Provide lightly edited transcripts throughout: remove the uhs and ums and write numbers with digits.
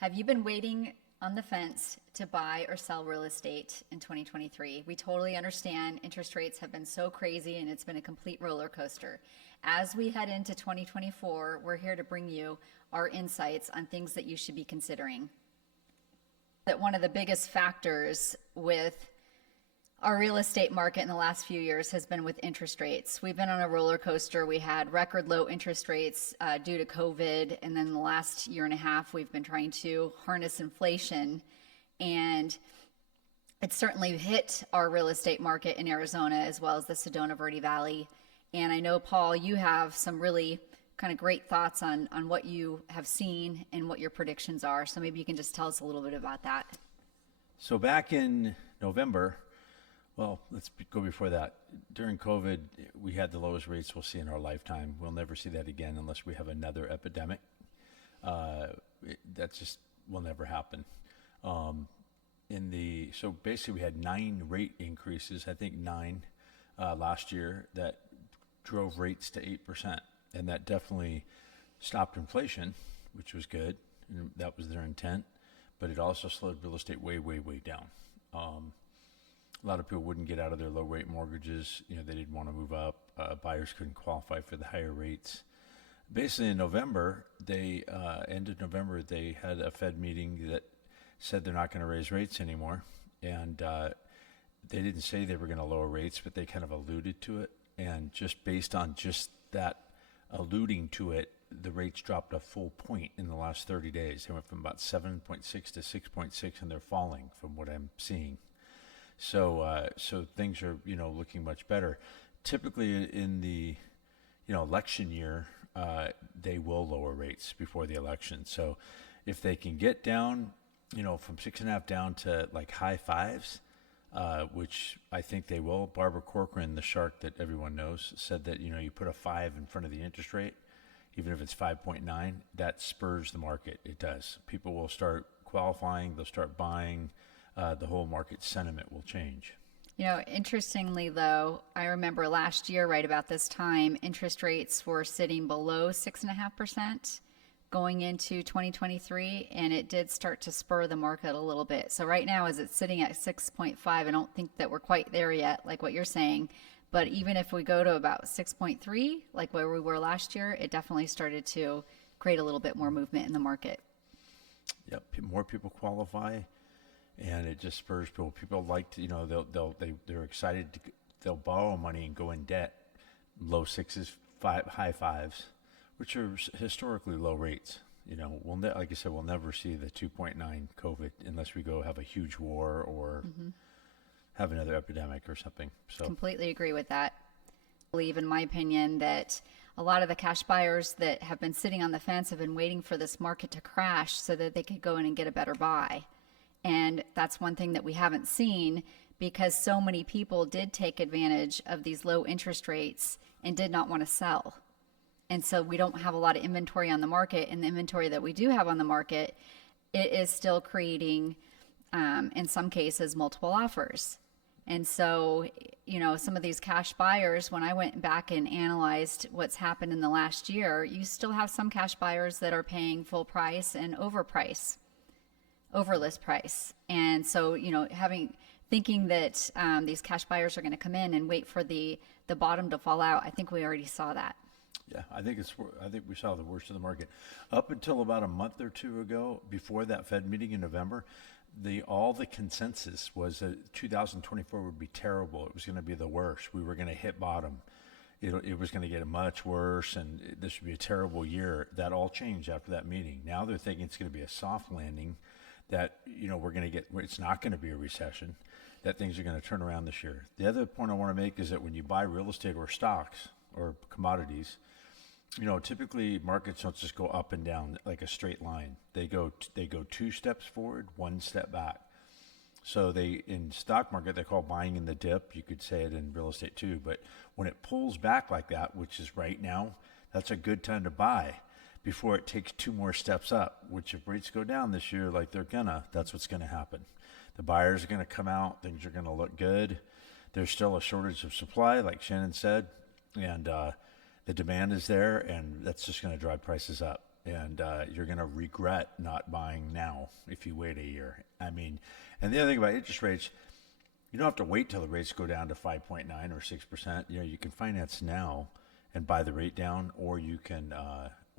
Have you been waiting on the fence to buy or sell real estate in 2023? We totally understand interest rates have been so crazy and it's been a complete roller coaster. As we head into 2024, we're here to bring you our insights on things that you should be considering. That one of the biggest factors with our real estate market in the last few years has been with interest rates. We've been on a roller coaster. We had record low interest rates due to COVID. And then the last year and a half, we've been trying to harness inflation. And it certainly hit our real estate market in Arizona as well as the Sedona Verde Valley. And I know, Paul, you have some really kind of great thoughts on what you have seen and what your predictions are. So maybe you can just tell us a little bit about that. So back in November, well, let's go before that. During COVID, we had the lowest rates we'll see in our lifetime. We'll never see that again unless we have another epidemic. That just will never happen. So basically we had 9 rate increases, I think 9 last year, that drove rates to 8%. And that definitely stopped inflation, which was good. And that was their intent. But it also slowed real estate way, way, way down. A lot of people wouldn't get out of their low rate mortgages. They didn't want to move up. Buyers couldn't qualify for the higher rates. Basically in November, end of November, they had a Fed meeting that said they're not going to raise rates anymore. And they didn't say they were going to lower rates, but they kind of alluded to it. And just based on just that alluding to it, the rates dropped a full point in the last 30 days. They went from about 7.6 to 6.6, and they're falling from what I'm seeing. So things are, looking much better. Typically in the, election year, they will lower rates before the election. So if they can get down, from 6.5 down to like high fives, which I think they will. Barbara Corcoran, the shark that everyone knows, said that, you put a 5 in front of the interest rate, even if it's 5.9, that spurs the market. It does. People will start qualifying. They'll start buying. The whole market sentiment will change. Interestingly, though, I remember last year, right about this time, interest rates were sitting below 6.5% going into 2023, and it did start to spur the market a little bit. So right now, as it's sitting at 6.5, I don't think that we're quite there yet, like what you're saying. But even if we go to about 6.3, like where we were last year, it definitely started to create a little bit more movement in the market. Yep, more people qualify. And it just spurs people. People like to, they're excited. They'll borrow money and go in debt. Low 6s, high 5s, which are historically low rates. Like I said, we'll never see the 2.9 COVID unless we go have a huge war or have another epidemic or something. So completely agree with that. I believe, in my opinion, that a lot of the cash buyers that have been sitting on the fence have been waiting for this market to crash so that they could go in and get a better buy. And that's one thing that we haven't seen because so many people did take advantage of these low interest rates and did not want to sell. And so we don't have a lot of inventory on the market, and the inventory that we do have on the market, it is still creating, in some cases, multiple offers. And so, some of these cash buyers, when I went back and analyzed what's happened in the last year, you still have some cash buyers that are paying full price and over list price. And so, thinking that these cash buyers are going to come in and wait for the bottom to fall out, I think we already saw that. Yeah, I think we saw the worst of the market. Up until about a month or two ago, before that Fed meeting in November, all the consensus was that 2024 would be terrible. It was going to be the worst. We were going to hit bottom. It was going to get much worse, and this would be a terrible year. That all changed after that meeting. Now they're thinking it's going to be a soft landing, that we're going to get, it's not going to be a recession, that things are going to turn around this year. The other point I want to make is that when you buy real estate or stocks or commodities, typically markets don't just go up and down like a straight line. They go 2 steps forward, 1 step back. So in stock market, they call buying in the dip. You could say it in real estate too. But when it pulls back like that, which is right now, that's a good time to buy before it takes 2 more steps up, which if rates go down this year like that's what's going to happen. The buyers are going to come out. Things are going to look good. There's still a shortage of supply, like Shannon said, and the demand is there, and that's just going to drive prices up. and you're going to regret not buying now if you wait a year. I mean, and the other thing about interest rates, you don't have to wait till the rates go down to 5.9 or 6%. You know, you can finance now and buy the rate down, or you can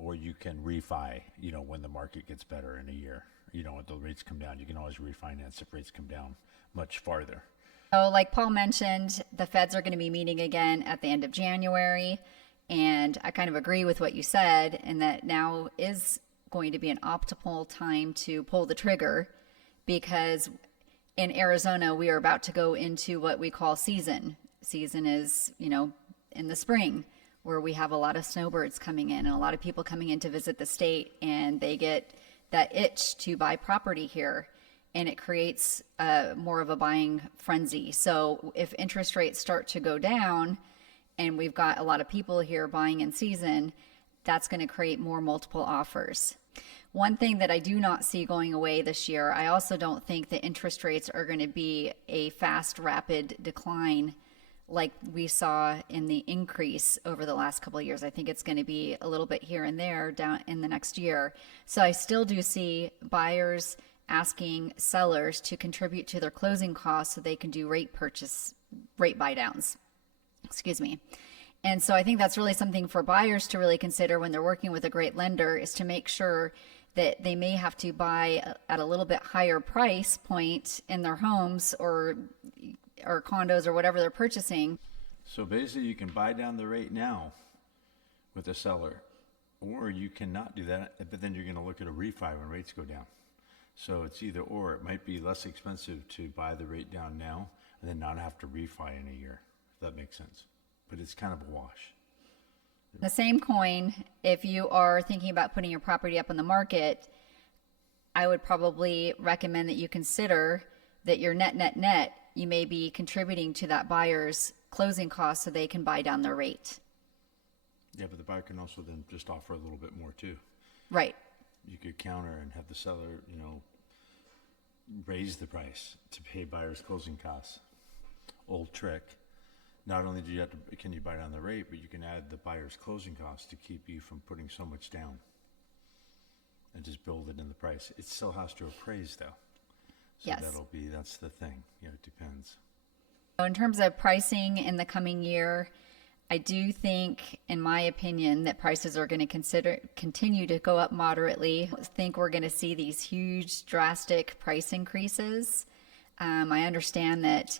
refi. You know, when the market gets better in a year, you know, when the rates come down, you can always refinance if rates come down much farther. So, like Paul mentioned, the Feds are going to be meeting again at the end of January. And I kind of agree with what you said, in that now is going to be an optimal time to pull the trigger, because in Arizona, we are about to go into what we call season. Season is, you know, in the spring, where we have a lot of snowbirds coming in and a lot of people coming in to visit the state, and they get that itch to buy property here. And it creates more of a buying frenzy. So if interest rates start to go down and we've got a lot of people here buying in season, that's going to create more multiple offers. One thing that I do not see going away this year, I also don't think that interest rates are going to be a fast, rapid decline like we saw in the increase over the last couple of years. I think it's going to be a little bit here and there down in the next year. So I still do see buyers asking sellers to contribute to their closing costs so they can do rate buy downs. Excuse me. And so I think that's really something for buyers to really consider when they're working with a great lender, is to make sure that they may have to buy at a little bit higher price point in their homes or condos or whatever they're purchasing. So basically, you can buy down the rate now with a seller, or you cannot do that, but then you're going to look at a refi when rates go down. So it's either or. It might be less expensive to buy the rate down now and then not have to refi in a year, if that makes sense. But it's kind of a wash. The same coin, if you are thinking about putting your property up on the market, I would probably recommend that you consider that your net, you may be contributing to that buyer's closing costs so they can buy down their rate. Yeah, but the buyer can also then just offer a little bit more too. Right. You could counter and have the seller, you know, raise the price to pay buyer's closing costs. Old trick. Not only can you buy down the rate, but you can add the buyer's closing costs to keep you from putting so much down and just build it in the price. It still has to appraise though. So yes. That's the thing. You know, it depends. So in terms of pricing in the coming year, I do think, in my opinion, that prices are going to continue to go up moderately. I think we're going to see these huge, drastic price increases. I understand that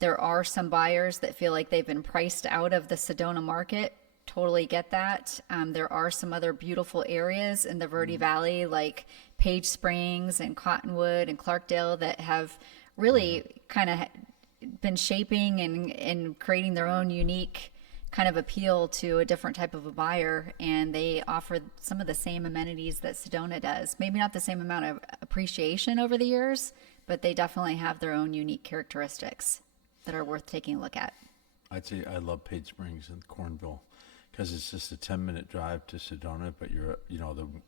there are some buyers that feel like they've been priced out of the Sedona market. Totally get that. There are some other beautiful areas in the Verde Valley, like Page Springs and Cottonwood and Clarkdale, that have really kind of been shaping and creating their own unique kind of appeal to a different type of a buyer, and they offer some of the same amenities that Sedona does. Maybe not the same amount of appreciation over the years, but they definitely have their own unique characteristics that are worth taking a look at. I'd say I love Page Springs and Cornville because it's just a 10-minute drive to Sedona, but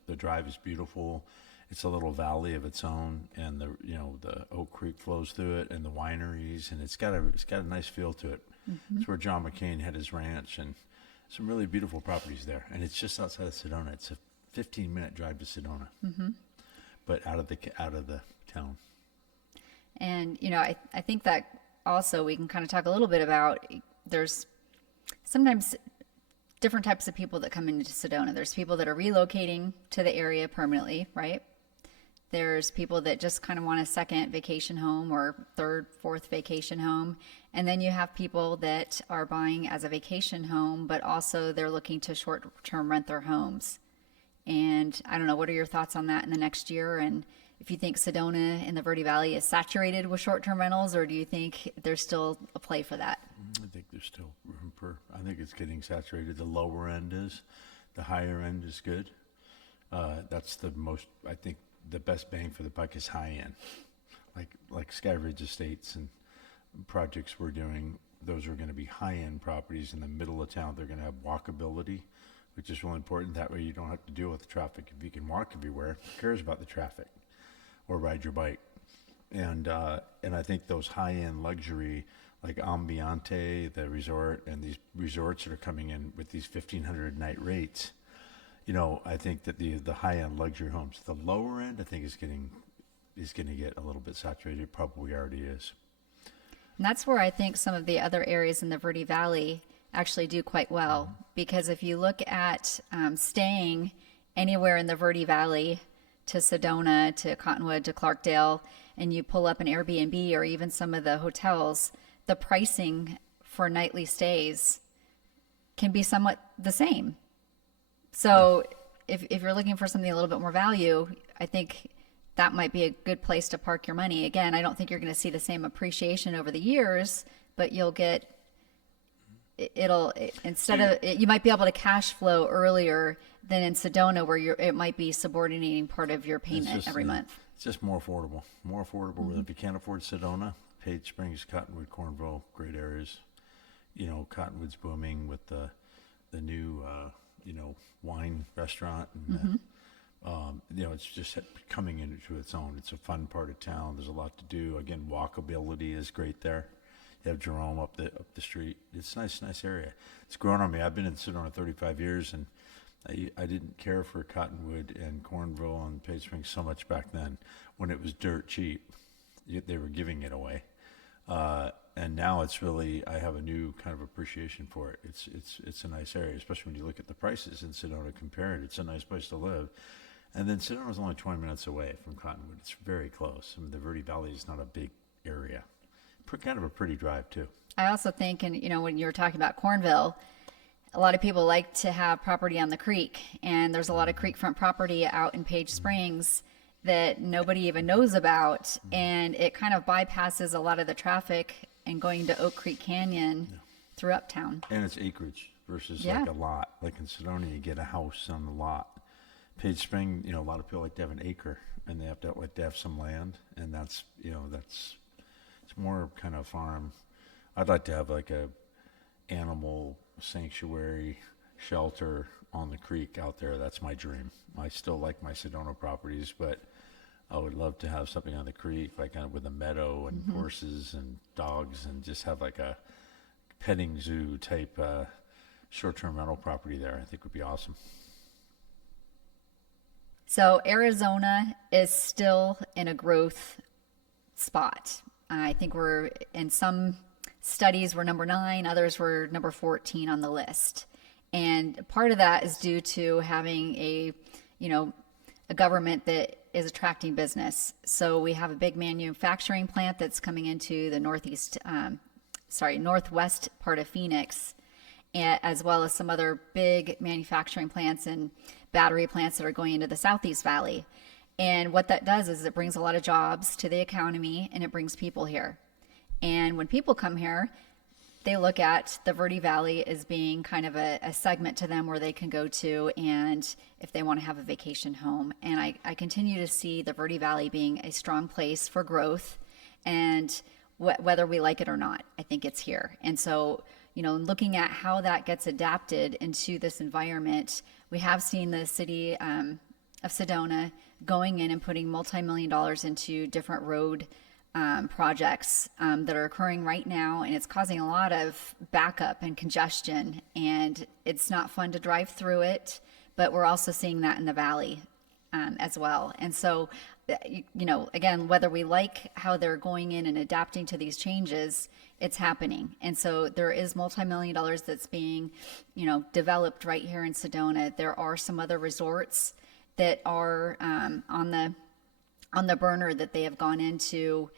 the drive is beautiful. It's a little valley of its own, and the Oak Creek flows through it, and the wineries, and it's got a nice feel to it. Mm-hmm. It's where John McCain had his ranch, and some really beautiful properties there. And it's just outside of Sedona. It's a 15-minute drive to Sedona, mm-hmm. but out of the town. And I think that also we can kind of talk a little bit about, there's sometimes different types of people that come into Sedona. There's people that are relocating to the area permanently, right? There's people that just kind of want a second vacation home or third, fourth vacation home. And then you have people that are buying as a vacation home, but also they're looking to short-term rent their homes. And I don't know, what are your thoughts on that in the next year? And if you think Sedona in the Verde Valley is saturated with short-term rentals, or do you think there's still a play for that? I think there's still room I think it's getting saturated. The lower end is. The higher end is good. That's I think the best bang for the buck is high end. Like Skyridge Estates and projects we're doing, those are going to be high end properties in the middle of town. They're going to have walkability, which is really important. That way you don't have to deal with the traffic. If you can walk everywhere, who cares about the traffic? Or ride your bike. And I think those high-end luxury, like Ambiente, the resort, and these resorts that are coming in with these 1,500 night rates, I think that the high end luxury homes, the lower end, I think is going to get a little bit saturated. It probably already is. And that's where I think some of the other areas in the Verde Valley actually do quite well. Because if you look at staying anywhere in the Verde Valley, to Sedona, to Cottonwood, to Clarkdale, and you pull up an Airbnb or even some of the hotels, the pricing for nightly stays can be somewhat the same. So if you're looking for something a little bit more value, I think that might be a good place to park your money. Again, I don't think you're going to see the same appreciation over the years, but you'll get, you might be able to cash flow earlier than in Sedona, where it might be subordinating part of your payment every month. It's just more affordable. If you can't afford Sedona, Page Springs, Cottonwood, Cornville, great areas. Cottonwood's booming with the new wine restaurant, and it's just coming into its own. It's a fun part of town. There's a lot to do. Again, walkability is great there. You have Jerome up the street. It's a nice area. It's grown on me. I've been in Sedona 35 years, and I didn't care for Cottonwood and Cornville and Page Springs so much back then when it was dirt cheap. They were giving it away. And now it's really, I have a new kind of appreciation for it. It's a nice area, especially when you look at the prices in Sedona compared. It's a nice place to live. And then Sedona's only 20 minutes away from Cottonwood. It's very close. I mean, the Verde Valley is not a big area. Kind of a pretty drive too. I also think, and when you were talking about Cornville, a lot of people like to have property on the creek, and there's a lot of creekfront property out in Page Springs that nobody even knows about, and it kind of bypasses a lot of the traffic and going to Oak Creek Canyon through uptown. And it's acreage versus like a lot. Like in Sedona, you get a house on the lot. Page Spring, a lot of people like to have an acre, and they have to have some land, and that's it's more kind of farm. I'd like to have like a animal sanctuary shelter on the creek out there. That's my dream. I still like my Sedona properties, but I would love to have something on the creek, like with a meadow and horses and dogs, and just have like a petting zoo type short-term rental property there. I think would be awesome. So Arizona is still in a growth spot. I think we're, in some studies, we're number 9, others were number 14 on the list. And part of that is due to having a government that is attracting business. So we have a big manufacturing plant that's coming into the northwest part of Phoenix, as well as some other big manufacturing plants and battery plants that are going into the Southeast Valley. And what that does is it brings a lot of jobs to the economy, and it brings people here. And when people come here, they look at the Verde Valley as being kind of a segment to them where they can go to, and if they want to have a vacation home. And I continue to see the Verde Valley being a strong place for growth, and whether we like it or not, I think it's here. And so, looking at how that gets adapted into this environment, we have seen the city of Sedona going in and putting multi-million dollars into different road projects that are occurring right now, and it's causing a lot of backup and congestion, and it's not fun to drive through it, but we're also seeing that in the valley as well. And so, again, whether we like how they're going in and adapting to these changes, it's happening. And so there is multi-million dollars that's being, developed right here in Sedona. There are some other resorts that are on the burner that they have gone into.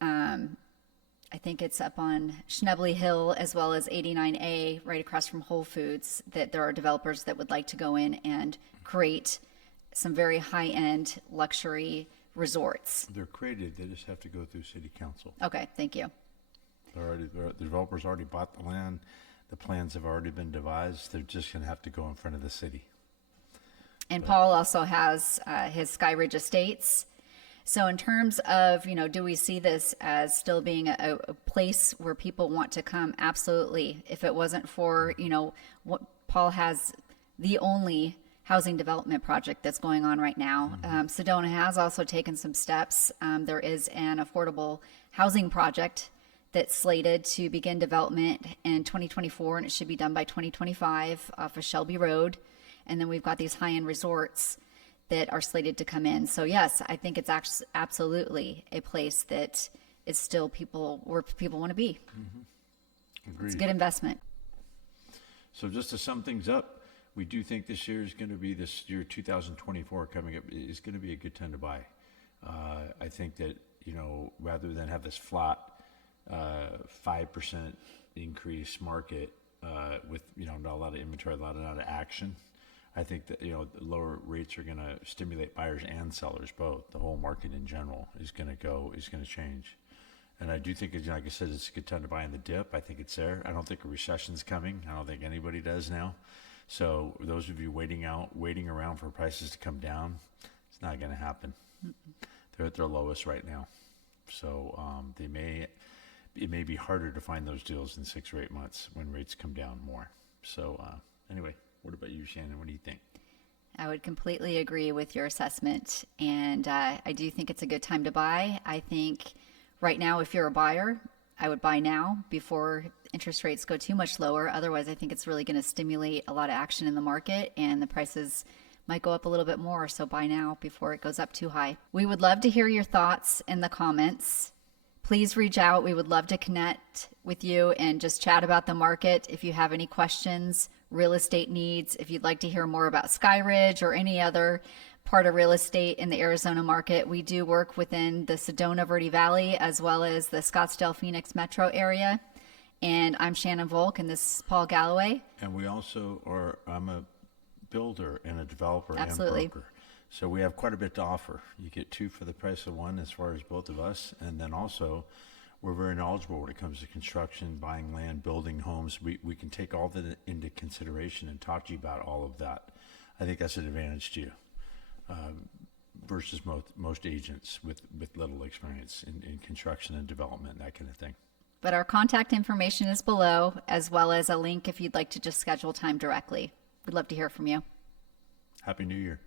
I think it's up on Schnebly Hill, as well as 89A right across from Whole Foods, that there are developers that would like to go in and create some very high-end luxury resorts. They're created. They just have to go through city council. Okay, thank you. The developers already bought the land. The plans have already been devised. They're just going to have to go in front of the city. And Paul also has his Skyridge Estates. So in terms of, do we see this as still being a place where people want to come? Absolutely. If it wasn't for, what Paul has the only housing development project that's going on right now. Sedona has also taken some steps. There is an affordable housing project that's slated to begin development in 2024, and it should be done by 2025 off of Shelby Road. And then we've got these high-end resorts that are slated to come in. So yes, I think it's absolutely a place that is still where people want to be. Agreed. It's a good investment. So just to sum things up, we do think this year 2024 coming up is going to be a good time to buy. I think that, rather than have this flat 5% increase market with, not a lot of inventory, not a lot of action, I think that, the lower rates are going to stimulate buyers and sellers both. The whole market in general is going to change. And I do think, like I said, it's a good time to buy in the dip. I think it's there. I don't think a recession's coming. I don't think anybody does now. So those of you waiting around for prices to come down, it's not going to happen. They're at their lowest right now. So it may be harder to find those deals in 6 or 8 months when rates come down more. So anyway, what about you, Shannon? What do you think? I would completely agree with your assessment. And I do think it's a good time to buy. I think right now, if you're a buyer, I would buy now before interest rates go too much lower. Otherwise, I think it's really going to stimulate a lot of action in the market and the prices might go up a little bit more. So buy now before it goes up too high. We would love to hear your thoughts in the comments. Please reach out. We would love to connect with you and just chat about the market. If you have any questions, real estate needs, if you'd like to hear more about Skyridge or any other part of real estate in the Arizona market, we do work within the Sedona Verde Valley as well as the Scottsdale Phoenix metro area. And I'm Shannon Volk and this is Paul Galloway. And we also I'm a builder and a developer Absolutely. And broker. So we have quite a bit to offer. You get 2 for the price of 1 as far as both of us. And then also we're very knowledgeable when it comes to construction, buying land, building homes. We can take all that into consideration and talk to you about all of that. I think that's an advantage to you. Versus most agents with little experience in construction and development, that kind of thing. But our contact information is below, as well as a link if you'd like to just schedule time directly. We'd love to hear from you. Happy New Year.